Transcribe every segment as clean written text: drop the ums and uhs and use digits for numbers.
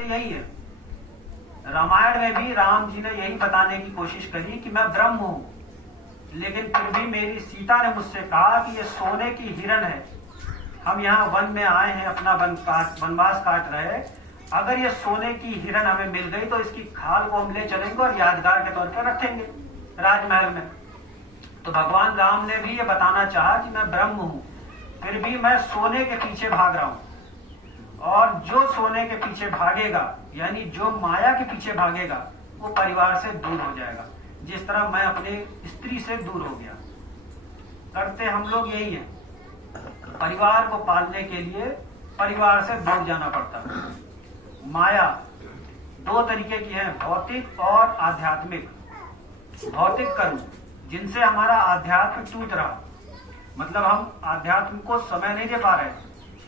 यही है। रामायण में भी राम जी ने यही बताने की कोशिश करी कि मैं ब्रह्म हूं, लेकिन फिर भी मेरी सीता ने मुझसे कहा कि ये सोने की हिरण है। हम यहाँ वन में आए हैं, अपना वनवास काट रहे हैं। अगर ये सोने की हिरण हमें मिल गई तो इसकी खाल को हम ले चलेंगे और यादगार के तौर पर रखेंगे राजमहल में। तो भगवान राम ने भी ये बताना चाहा कि मैं ब्रह्म हूं, फिर भी मैं सोने के पीछे भाग रहा हूं। और जो सोने के पीछे भागेगा, यानी जो माया के पीछे भागेगा, वो परिवार से दूर हो जाएगा, जिस तरह मैं अपने स्त्री से दूर हो गया। करते हम लोग यही है, परिवार को पालने के लिए परिवार से दूर जाना पड़ता है। माया दो तरीके की है, भौतिक और आध्यात्मिक। भौतिक कर्म जिनसे हमारा आध्यात्म टूट रहा, मतलब हम आध्यात्म को समय नहीं दे पा रहे।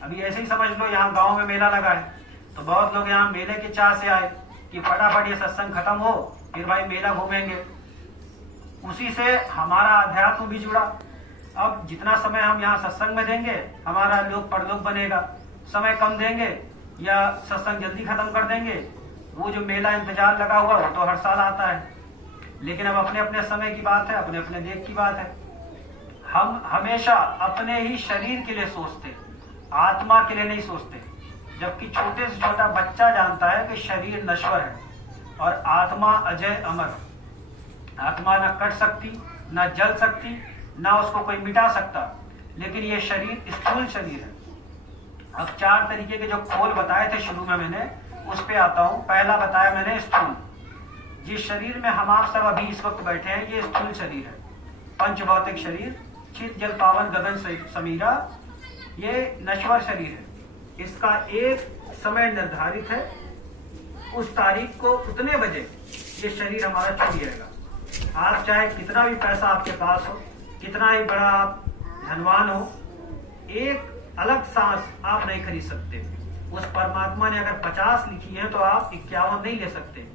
अभी ऐसे ही समझ लो, यहाँ गांव में मेला लगा है तो बहुत लोग यहाँ मेले के चाह से आए कि फटाफट ये सत्संग खत्म हो, फिर भाई मेला घूमेंगे। उसी से हमारा अध्यात्म भी जुड़ा। अब जितना समय हम यहाँ सत्संग में देंगे, हमारा लोक परलोक बनेगा। समय कम देंगे या सत्संग जल्दी खत्म कर देंगे, वो जो मेला इंतजार लगा हुआ वो तो हर साल आता है। लेकिन अब अपने अपने समय की बात है, अपने अपने देश की बात है। हम हमेशा अपने ही शरीर के लिए सोचते, आत्मा के लिए नहीं सोचते। जबकि छोटे से छोटा बच्चा जानता है कि शरीर नश्वर है और आत्मा अजय अमर। आत्मा न कट सकती, न जल सकती, न उसको कोई मिटा सकता। लेकिन ये शरीर स्थूल शरीर है। अब चार तरीके के जो खोल बताए थे शुरू में, मैंने उस पे आता हूं। पहला बताया मैंने स्थूल, जिस शरीर में हम आप सब अभी इस वक्त बैठे हैं, ये स्थूल शरीर है। पंचभौतिक शरीर, चित जल पावन गगन समीरा, ये नश्वर शरीर है। इसका एक समय निर्धारित है, उस तारीख को उतने बजे ये शरीर हमारा छूट जाएगा। आप चाहे कितना भी पैसा आपके पास हो, कितना ही बड़ा आप धनवान हो, एक अलग सांस आप नहीं खरीद सकते। उस परमात्मा ने अगर 50 लिखी है तो आप 51 नहीं ले सकते।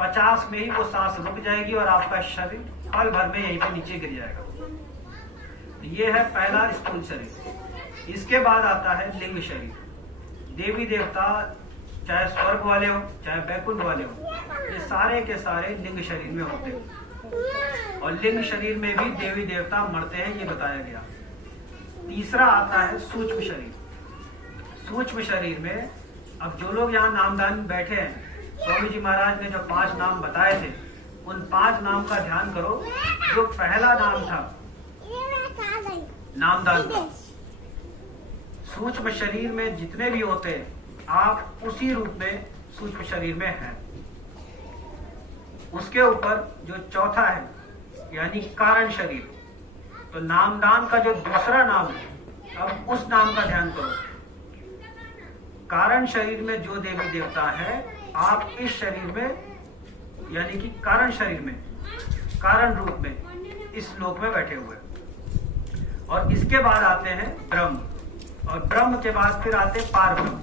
50 में ही वो सांस रुक जाएगी और आपका शरीर पल भर में यहीं पे नीचे गिर जाएगा। ये है पहला स्थूल शरीर। इसके बाद आता है लिंग शरीर। देवी देवता चाहे स्वर्ग वाले हो चाहे बैकुंठ वाले हो, ये सारे के सारे लिंग शरीर में होते हैं। और लिंग शरीर में भी देवी देवता मरते हैं, ये बताया गया। तीसरा आता है सूक्ष्म शरीर। सूक्ष्म शरीर में अब जो लोग यहाँ नामदान बैठे हैं, स्वामी जी महाराज ने जो 5 नाम बताए थे, उन 5 नाम का ध्यान करो। जो पहला नाम था नामदान का, सूक्ष्म शरीर में जितने भी होते हैं, आप उसी रूप में सूक्ष्म शरीर में हैं। उसके ऊपर जो चौथा है, यानी कारण शरीर, तो नामदान का जो दूसरा नाम है, अब उस नाम का ध्यान करो। कारण शरीर में जो देवी देवता है, आप इस शरीर में, यानी कि कारण शरीर में, कारण रूप में इस लोक में बैठे हुए। और इसके बाद आते हैं ब्रह्म, और ब्रह्म के बाद फिर आते पार ब्रह्म।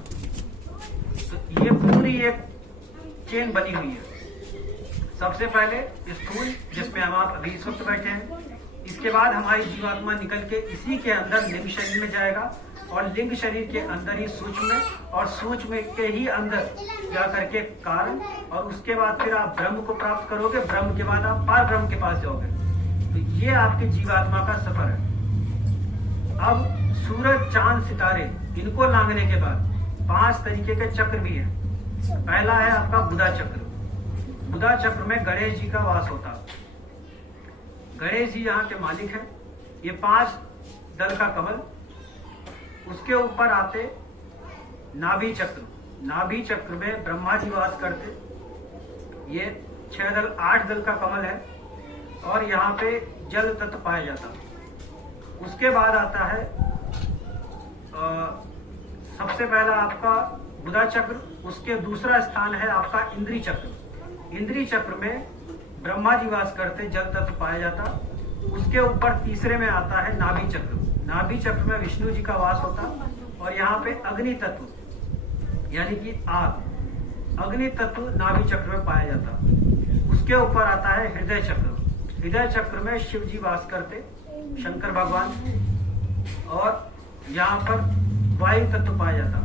तो ये पूरी एक चेन बनी हुई है। सबसे पहले स्थूल, जिसमें हम आप अभी इस वक्त बैठे हैं। इसके बाद हमारी जीवात्मा निकल के इसी के अंदर लिंग शरीर में जाएगा, और लिंग शरीर के अंदर ही सूक्ष्म में, और सूक्ष्म के ही अंदर जा करके कारण, और उसके बाद फिर आप ब्रह्म को प्राप्त करोगे। ब्रह्म के बाद आप पार ब्रह्म के पास जाओगे। तो ये आपके जीवात्मा का सफर है। अब सूरज, चांद, सितारे, इनको लांघने के बाद 5 तरीके के चक्र भी हैं। पहला है आपका बुधा चक्र। बुधा चक्र में गणेश जी का वास होता। गणेश जी यहाँ के मालिक हैं। ये 5 दल का कमल। उसके ऊपर आते नाभि चक्र। नाभि चक्र में ब्रह्मा जी वास करते। ये 6 दल 8 दल का कमल है, और यहाँ पे जल तत्व पाया जाता। उसके बाद आता है सबसे पहला आपका बुधा चक्र। उसके दूसरा स्थान है आपका इंद्री चक्र। इंद्री चक्र में ब्रह्मा जी वास करते, जल तत्व पाया जाता। उसके ऊपर तीसरे में आता है नाभि चक्र। नाभि चक्र में विष्णु जी का वास होता, और यहाँ पे अग्नि तत्व, यानी कि आग, अग्नि तत्व नाभि चक्र में पाया जाता। उसके ऊपर आता है हृदय चक्र। हृदय चक्र में शिव जी वास करते, शंकर भगवान, और यहाँ पर वायु तत्व पाया जाता।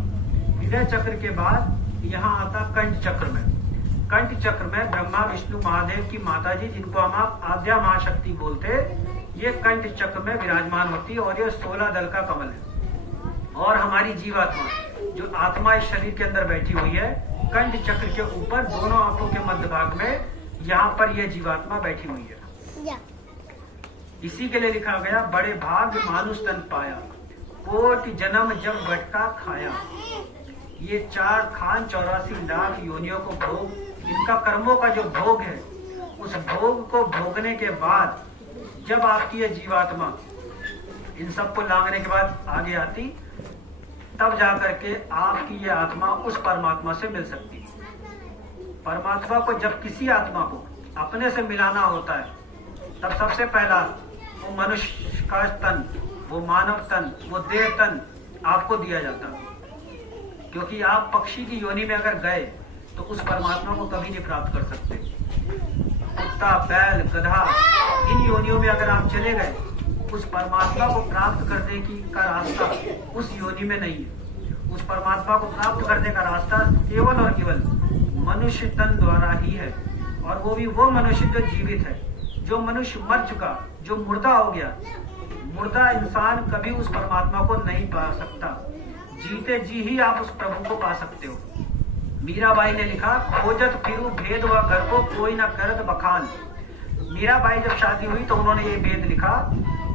हृदय चक्र के बाद यहाँ आता कंठ चक्र में। कंठ चक्र में ब्रह्मा विष्णु महादेव की माता जी, जिनको हम आप आद्या महाशक्ति बोलते, ये कंठ चक्र में विराजमान होती है और ये 16 दल का कमल है। और हमारी जीवात्मा जो आत्मा इस शरीर के अंदर बैठी हुई है, कंठ चक्र के ऊपर दोनों आंखों के मध्य भाग में यहाँ पर यह जीवात्मा बैठी हुई है। इसी के लिए लिखा गया, बड़े भाग्य मानुष तन पाया, कोटि जन्म जब गटका खाया। ये 4 खान 84 लाख योनियों को भोग, इनका कर्मों का जो भोग है, उस भोग को भोगने के बाद जब आपकी ये जीवात्मा इन सबको लांघने के बाद आगे आती, तब जाकर के आपकी ये आत्मा उस परमात्मा से मिल सकती है। परमात्मा को जब किसी आत्मा को अपने से मिलाना होता है, तब सबसे पहला वो मनुष्य का तन, वो मानव तन, वो देह तन आपको दिया जाता है। क्योंकि आप पक्षी की योनि में अगर गए तो उस परमात्मा को कभी नहीं प्राप्त कर सकते। कुत्ता, बैल, गधा, इन योनियों में अगर आप चले गए, उस परमात्मा को प्राप्त करने का रास्ता उस योनि में नहीं है। उस परमात्मा को प्राप्त करने का रास्ता केवल और केवल मनुष्य तन द्वारा ही है। और वो भी वो मनुष्य जो जीवित है। जो मनुष्य मर चुका, जो मुर्दा हो गया, मुर्दा इंसान कभी उस परमात्मा को नहीं पा सकता। जीते जी ही आप उस प्रभु को पा सकते हो। मीराबाई ने लिखा, खोजत फिरू भेद व घर को कोई न करत बखान। मीराबाई जब शादी हुई तो उन्होंने ये भेद लिखा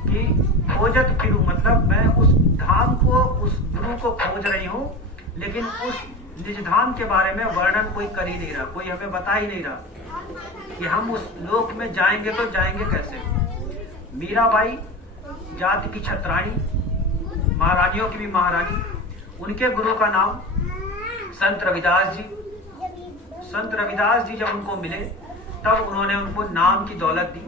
कि खोजत फिरू, मतलब मैं उस धाम को, उस गुरु को खोज रही हूँ, लेकिन उस निज धाम के बारे में वर्णन कोई कर ही नहीं रहा, कोई हमें बता ही नहीं रहा कि हम उस लोक में जाएंगे तो जाएंगे कैसे। मीराबाई जाति की छत्राणी, महारानियों की भी महारानी। उनके गुरु का नाम संत रविदास जी। संत रविदास जी जब उनको मिले तब उन्होंने उनको नाम की दौलत दी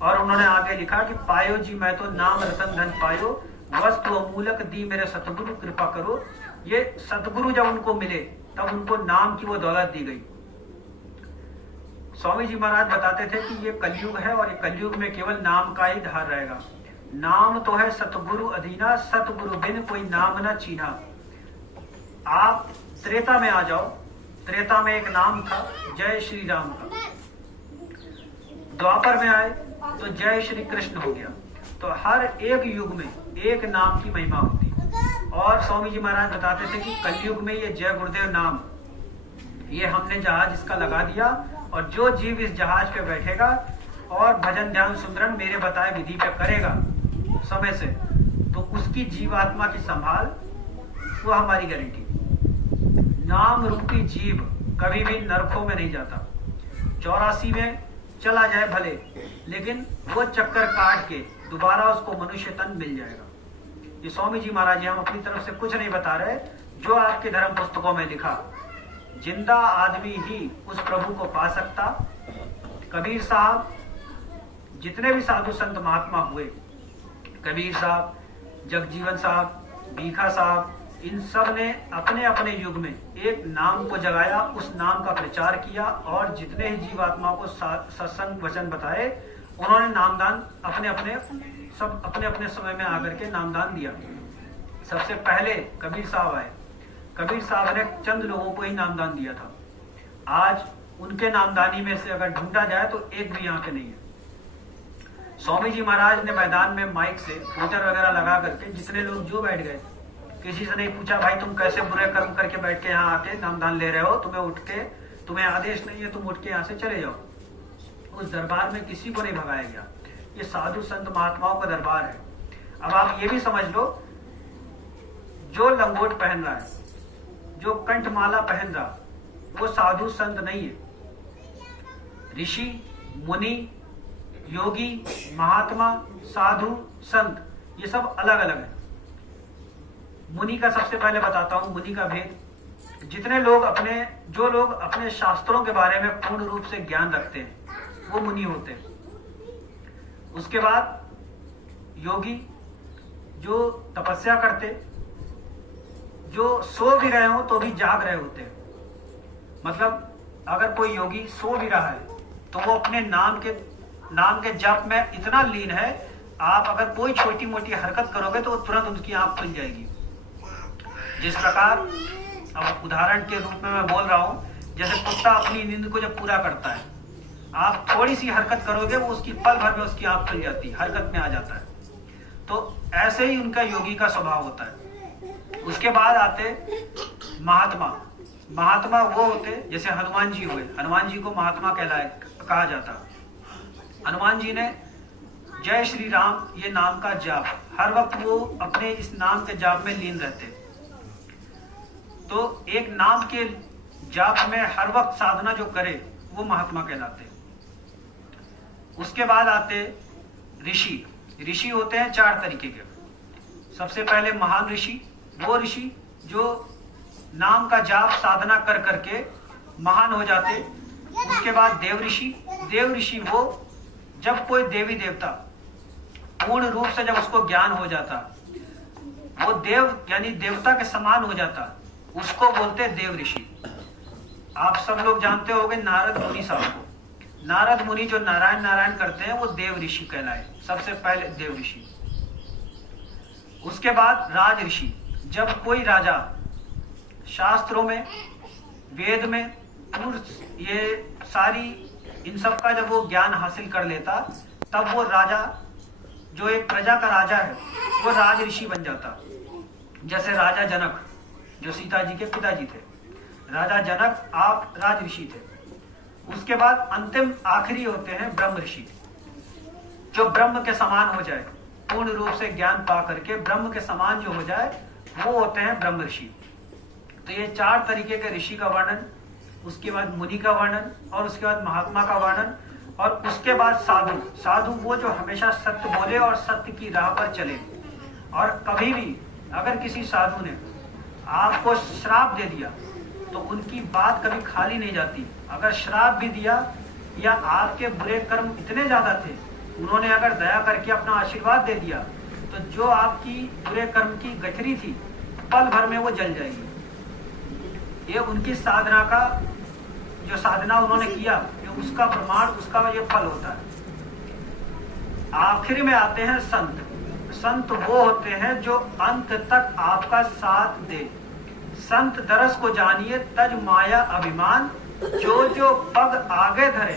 और उन्होंने आगे लिखा कि पायो जी मैं तो नाम रतन धन पायो, वस्तु अमूलक दी मेरे सतगुरु कृपा करो। ये सतगुरु जब उनको मिले तब उनको नाम की वो दौलत दी गई। स्वामी जी महाराज बताते थे कि ये कलयुग है और ये कलयुग में केवल नाम का ही धार रहेगा। नाम तो है सतगुरु अधीना, सतगुरु बिन कोई नाम न चीन्हा। आप त्रेता में आ जाओ, त्रेता में एक नाम था जय श्री राम का। द्वापर में आए तो जय श्री कृष्ण हो गया। तो हर एक युग में एक नाम की महिमा होती। और स्वामी जी महाराज बताते थे कि कलयुग में ये जय गुरुदेव नाम, ये हमने जहाज इसका लगा दिया और जो जीव इस जहाज पे बैठेगा और भजन ध्यान सुमरन मेरे बताए विधि पे करेगा समय से, तो उसकी जीवात्मा की संभाल वो हमारी गारंटी। नाम रूपी जीव कभी भी नरकों में नहीं जाता। 84 में चला जाए भले, लेकिन वो चक्कर काट के दोबारा उसको मनुष्य तन मिल जाएगा। ये स्वामी जी महाराज जी हम अपनी तरफ से कुछ नहीं बता रहे, जो आपके धर्म पुस्तकों में लिखा। जिंदा आदमी ही उस प्रभु को पा सकता। कबीर साहब, जितने भी साधु संत महात्मा हुए, कबीर साहब, जगजीवन साहब, भीखा साहब, इन सब ने अपने अपने युग में एक नाम को जगाया, उस नाम का प्रचार किया और जितने ही जीवात्माओं को सत्संग वचन बताए, उन्होंने नामदान अपने अपने समय में आकर के नामदान दिया। सबसे पहले कबीर साहब आए। कबीर साहब ने चंद लोगों को ही नामदान दिया था। आज उनके नामदानी में से अगर ढूंढा जाए तो एक भी यहाँ पे नहीं है। स्वामी जी महाराज ने मैदान में माइक से पोस्टर वगैरह लगा करके जितने लोग जो बैठ गए, किसी से नहीं पूछा भाई तुम कैसे बुरे कर्म करके बैठ के यहाँ आके नामदान ले रहे हो, तुम्हें आदेश नहीं है, तुम उठ के यहाँ से चले जाओ। उस दरबार में किसी को नहीं भगाया गया। ये साधु संत महात्माओं का दरबार है। अब आप ये भी समझ लो, जो लंगोट पहन रहा है, जो कंठमाला पहन रहा, वो साधु संत नहीं है। ऋषि, मुनि, योगी, महात्मा, साधु, संत, ये सब अलग अलग है। मुनि का सबसे पहले बताता हूं, मुनि का भेद। जो लोग अपने शास्त्रों के बारे में पूर्ण रूप से ज्ञान रखते हैं, वो मुनि होते हैं। उसके बाद योगी, जो तपस्या करते, जो सो भी रहे हो तो भी जाग रहे होते हैं। मतलब अगर कोई योगी सो भी रहा है तो वो अपने नाम के जप में इतना लीन है, आप अगर कोई छोटी मोटी हरकत करोगे तो तुरंत उनकी आंख खुल जाएगी। जिस प्रकार अब उदाहरण के रूप में मैं बोल रहा हूं, जैसे कुत्ता अपनी नींद को जब पूरा करता है, आप थोड़ी सी हरकत करोगे वो उसकी पल भर में उसकी आंख खुल जाती है, हरकत में आ जाता है। तो ऐसे ही उनका योगी का स्वभाव होता है। उसके बाद आते महात्मा। महात्मा वो होते जैसे हनुमान जी हुए, हनुमान जी को महात्मा कहा जाता। हनुमान जी ने जय श्री राम ये नाम का जाप, हर वक्त वो अपने इस नाम के जाप में लीन रहते। तो एक नाम के जाप में हर वक्त साधना जो करे वो महात्मा कहलाते। उसके बाद आते ऋषि। ऋषि होते हैं 4 तरीके के। सबसे पहले महान ऋषि, वो ऋषि जो नाम का जाप साधना कर करके महान हो जाते। उसके बाद देव ऋषि। देव ऋषि वो जब कोई देवी देवता पूर्ण रूप से जब उसको ज्ञान हो जाता, वो देव यानी देवता के समान हो जाता, उसको बोलते देव ऋषि। आप सब लोग जानते होंगे नारद मुनि साहब को। नारद मुनि जो नारायण नारायण करते हैं वो देव ऋषि कहलाए, सबसे पहले देव ऋषि। उसके बाद राज ऋषि। जब कोई राजा शास्त्रों में, वेद में, ये सारी इन सब का जब वो ज्ञान हासिल कर लेता, तब वो राजा, जो एक प्रजा का राजा है, वो राज ऋषि बन जाता। जैसे राजा जनक जो सीता जी के पिताजी थे, राजा जनक आप राज ऋषि थे। उसके बाद अंतिम आखिरी होते हैं ब्रह्म ऋषि, जो ब्रह्म के समान हो जाए, पूर्ण रूप से ज्ञान पा करके ब्रह्म के समान जो हो जाए, वो होते हैं ब्रह्म ऋषि। तो ये 4 तरीके के ऋषि का वर्णन, उसके बाद मुनि का वर्णन, और उसके बाद महात्मा का वर्णन, और उसके बाद साधु। साधु वो जो हमेशा सत्य बोले और सत्य की राह पर चले। और कभी भी अगर किसी साधु ने आपको श्राप दे दिया तो उनकी बात कभी खाली नहीं जाती। अगर श्राप भी दिया या आपके बुरे कर्म इतने ज्यादा थे, उन्होंने अगर दया करके अपना आशीर्वाद दे दिया, तो जो आपकी बुरे कर्म की गठरी थी पल भर में वो जल जाएगी। ये उनकी साधना का, जो साधना उन्होंने किया, उसका प्रमाण, उसका ये फल होता है। आखिर में आते हैं संत। संत वो होते हैं जो अंत तक आपका साथ दे। संत दरस को जानिए तज माया अभिमान, जो जो पग आगे धरे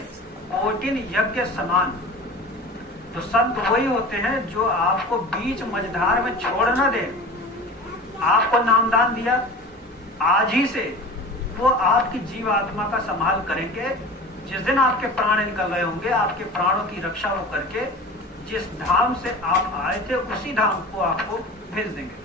कोटिन यज्ञ समान। तो संत वही होते हैं जो आपको बीच मझधार में छोड़ न दे। आपको नामदान दिया, आज ही से वो आपकी जीवात्मा का संभाल करेंगे। जिस दिन आपके प्राण निकल रहे होंगे, आपके प्राणों की रक्षा वो करके जिस धाम से आप आए थे उसी धाम को आपको भेज देंगे।